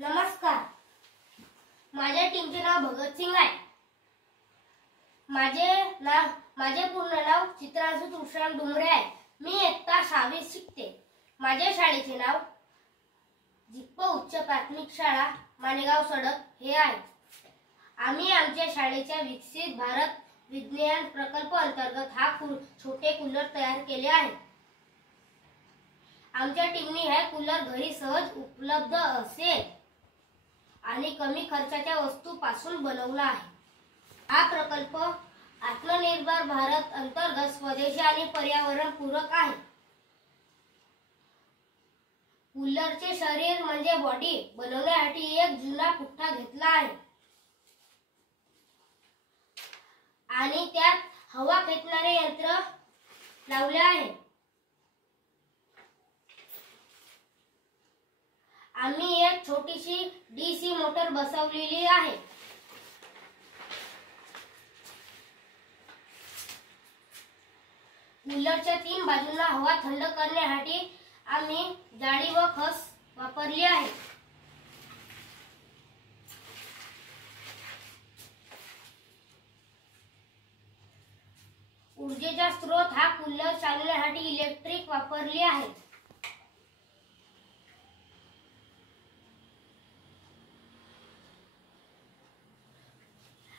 नमस्कार. माझ्या टीमचे नाव भगत सिंग आहे. माझे पूर्ण नाव चित्रांशू तुळशीराम डुमरे आहे. मी इयत्ता 6वी शिकते. माझ्या शाळेचे नाव जिप्प उच्च प्राथमिक शाळा माणेगाव सडक हे आहे. आम्ही आमच्या शाळेच्या विकसित भारत विज्ञान प्रकल्प अंतर्गत हा छोटे कूलर तयार केले आहे. आमच्या टीमने हे कूलर घरी सहज उपलब्ध असेल आणि कमी खर्चाच्या वस्तूपासून बनवला आहे. हा प्रकल्प आत्मनिर्भर भारत अंतर्गत स्वदेशी आणि पर्यावरण पूरक आहे. कूलरचे शरीर म्हणजे बॉडी बनवण्यासाठी एक जुना पुठ्ठा घेतला आहे आणि त्यात हवा खेचणारे यंत्र लावले आहे. आम्ही एक छोटीशी डीसी मोटर बसवलेली आहे. कूलरच्या 3 बाजूंना हवा थंड करण्यासाठी आम्ही जाळी व खस वापरली आहे. ऊर्जेचा स्रोत हा कूलर चालवण्यासाठी इलेक्ट्रिक वापरली आहे.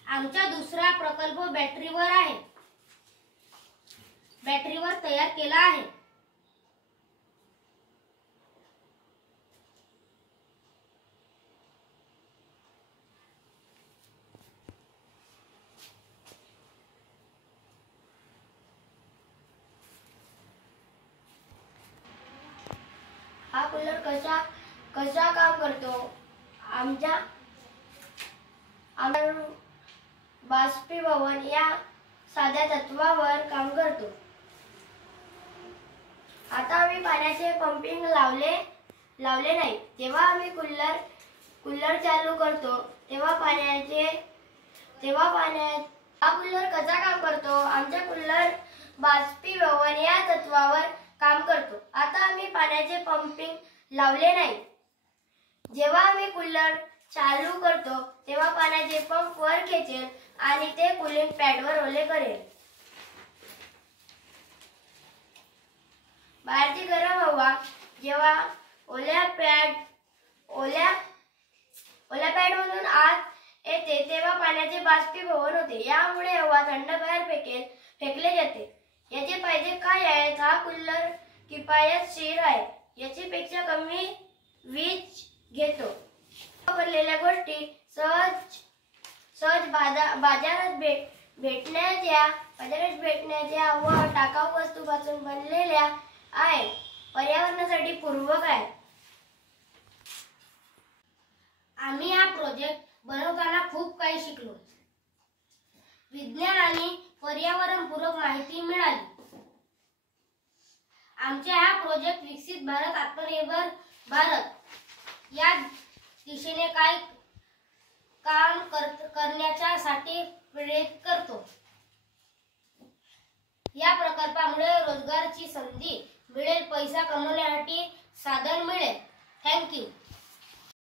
आमचा दुसरा प्रकल्प बॅटरीवर आहे. बॅटरीवर तयार केला आहे. हा कूलर कसा काम करतो? आमच्या बाष्पीभवन या साध्या तत्वावर काम करतो. आता आम्ही पाण्याचे पंपिंग लावले नाही. जेव्हा आम्ही कूलर चालू करतो तेव्हा हा कूलर कसा काम करतो? आमचा कूलर बाष्पीभवन या तत्वावर काम करतो. आता आम्ही पाण्याचे पंपिंग लावले नाही. जेव्हा आम्ही कूलर चालू करतो तेव्हा पाण्याचे पंप वर खेचेल आणि ते कूलिंग पॅडवर ओले करेल. बाहेरची गरम हवा जेव्हा ओल्या पॅडमधून आत येते तेव्हा पाण्याचे बाष्पीभवन होते. यामुळे हवा थंड बाहेर फेकले जाते. याचे फायदे काय आहेत? हा कूलर किफायतशीर आहे. याची पेक्षा कमी वीज घेतो. वापरलेल्या गोष्टी सहज बाजारात भेटण्याच्या व टाकाऊ वस्तूपासून बनलेल्या आहेत. पर्यावरणासाठी पूरक आहे. आम्ही हा प्रोजेक्ट बनवताना खूप काही शिकलो. विज्ञान आणि पर्यावरण पूरक माहिती मिळाली. आमच्या हा प्रोजेक्ट विकसित भारत आत्मनिर्भर भारत या दिशेने काय काम करण्यासाठी प्रेरित करतो. या प्रकल्पामुळे रोजगाराची संधी मिळेल, पैसा कमवण्यासाठी साधन मिळेल. Thank you.